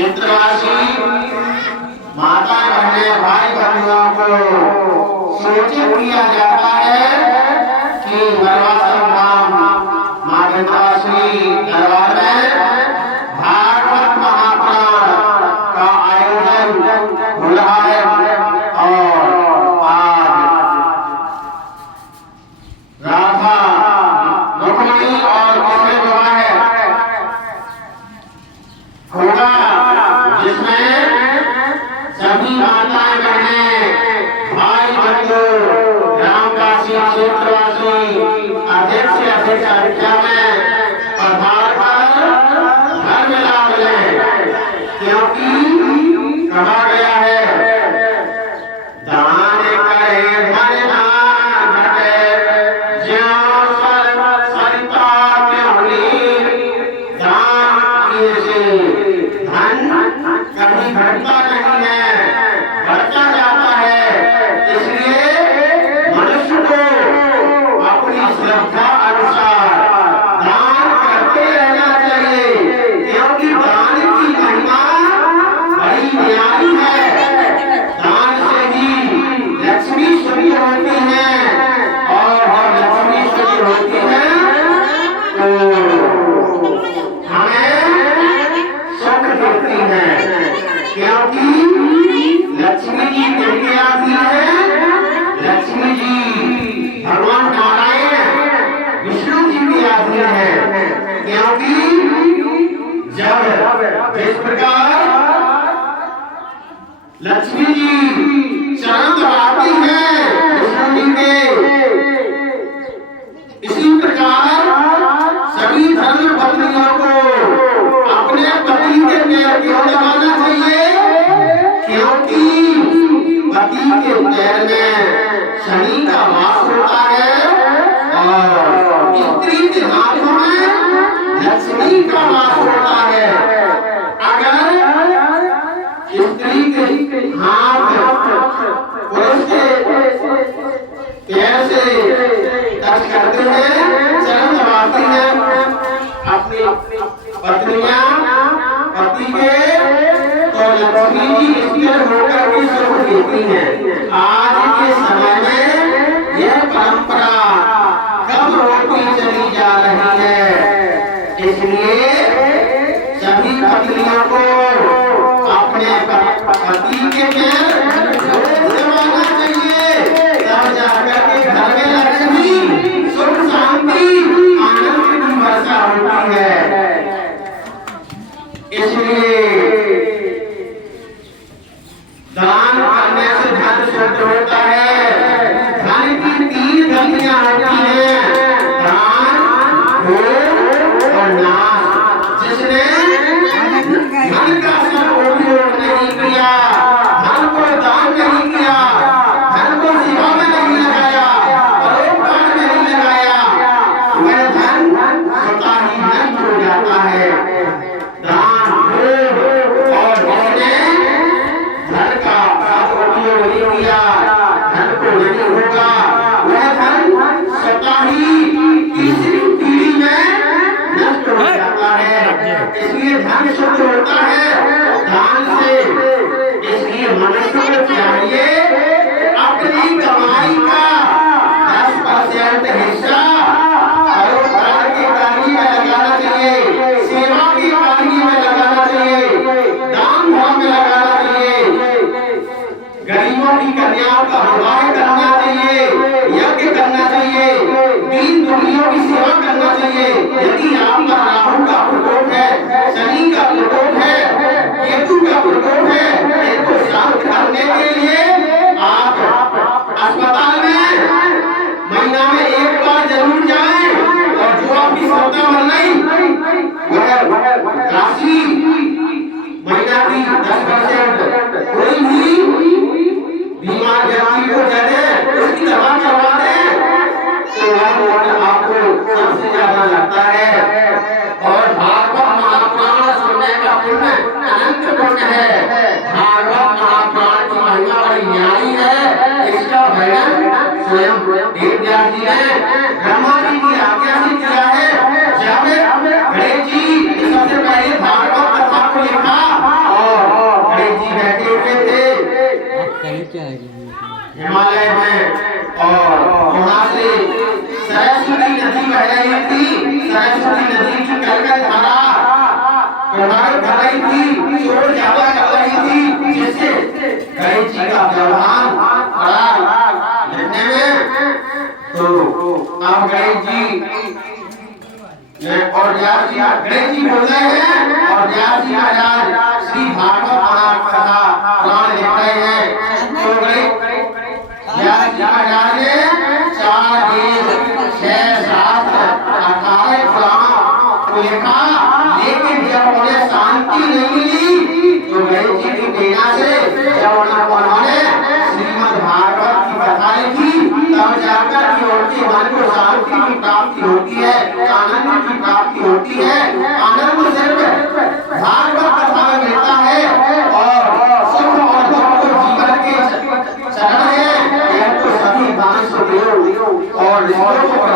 क्षेत्रवासी माता बहने भाई बहनों को सूचित किया जाता है कि बरवासन धाम मां विंध्यवासिनी दरबार में भागवत महापुराण का आयोजन हो रहा है और आज राधा रुक्मिणी और कृष्ण विवाह होगा, जिसमें सभी माताएं बहनें भाई बंधु ग्रामवासी क्षेत्रवासी अधिक से अधिक संख्या में पधार कर धर्म लाभ लें, क्योंकि कहा गया है दान करे धन ना घटे, ज्यों सरिता त्यों नीर, दान किए से धन कभी घटता नहीं है, बढ़ता जाता है। इसलिए मनुष्य को अपनी श्रद्धा अनुसार दान करते रहना चाहिए, क्योंकि दान की महिमा बड़ी न्यारी है। दान से ही लक्ष्मी शुरू होती है और जब लक्ष्मी शुरू होती है तो हमें सुख देती है, क्योंकि लक्ष्मी जी देवी आती है। लक्ष्मी जी भगवान नारायण विष्णु जी की आती है, क्योंकि जब इस प्रकार लक्ष्मी जी चरण दबाती है विष्णु जी के, इसी प्रकार सभी धर्म पत्नियों को अपने पति के पैर क्यों दबाना चाहिए, क्योंकि पति के पैर में शनि का वास होता है और स्त्री के हाथों में लक्ष्मी का वास होता है। अगर स्त्री के हाथ पुरुष के पैर से टच करते हैं, चरण दबाती हैं अपनी पत्नियां पति के, तो लक्ष्मी जी स्थिर होकर के सुख देती हैं। आज के समय में यह परंपरा कम होती चली जा रही है, इसलिए सभी पत्नियों को अपने पति के पैर दबाना चाहिए, तब जाकर के घर में लक्ष्मी सुख शांति आनंद की वर्षा होती है। इसलिए दान करने से धन शुद्ध होता है। धन की तीन गतियां होती हैं, दान, भोग और नाश। जिसने धन का सदुपयोग नहीं किया, धन को दान नहीं किया, धन को सेवा में नहीं लगाया, परोपकार में नहीं लगाया, वह धन स्वतः ही नष्ट हो जाता है। दान, भोग और जिसने धन का सदुपयोग नहीं किया, धन को नहीं होगा, वह धन स्वतः ही तीसरी पीढ़ी में नष्ट हो जाता है। इसलिए धन शुद्ध होता है दान से। इसलिए मनुष्य को चाहिए अपनी कमाई का 10% हिस्सा परोपकार के कार्य में लगाना चाहिए, सेवा के कार्य में लगाना चाहिए, दान धर्म में लगाना चाहिए, गरीबों की कन्याओं का विवाह करना चाहिए, यज्ञ करना चाहिए, दीन दुखियों की सेवा करना चाहिए। यदि आप पर राहु का प्रकोप है, शनि का प्रकोप है, केतु का प्रकोप है, इनको शांत करने के लिए आप अस्पताल में महीना में एक बार जरूर जाएं और जो आपकी श्रद्धा मन नहीं वह राशि महीना की 10% कोई भी बीमार व्यक्ति को दे दे, उसकी दवा करवा दे, तो वह आपको सबसे ज्यादा लगता है। और भागवत महापुराण सुनने का पुण्य अनंत पुण्य है। भागवत महापुराण की महिमा बड़ी न्यारी है। इसका वर्णन स्वयं वेदव्यास जी ने ब्रह्मा जी की आज्ञा से किया है। जब गणेश जी ने सबसे पहले भागवत कथा को लिखा हिमालय में, और वहाँ से सरस्वती नदी बह रही थी। सरस्वती नदी की कलकल धारा प्रभावित कर रही थी, शोर ज्यादा कर रही थी, जिससे गणेश जी का व्यवहार बड़ा लिखने में। तो अब गणेश जी और व्यास जी बोल रहे हैं, और व्यास जी महाराज श्री भागवत कथा पुराण लिख रहे हैं। तो व्यास जी महाराज ने 4 वेद 6 शास्त्र 18 पुराण को लिखा, लेकिन जब उन्हें शांति नहीं मिली तो गणेश जी की प्रेरणा से जब उन्होंने श्रीमद् भागवत की कथा लिखी, तब जाकर कि उनके मन को शांति की प्राप्ति होती है, आनंद की प्राप्ति होती है। आनंद सिर्फ भागवत कथा में मिलता है, और सुख और दुख जीवन के चरण है। यह तो सभी दान देव और ऋषियों को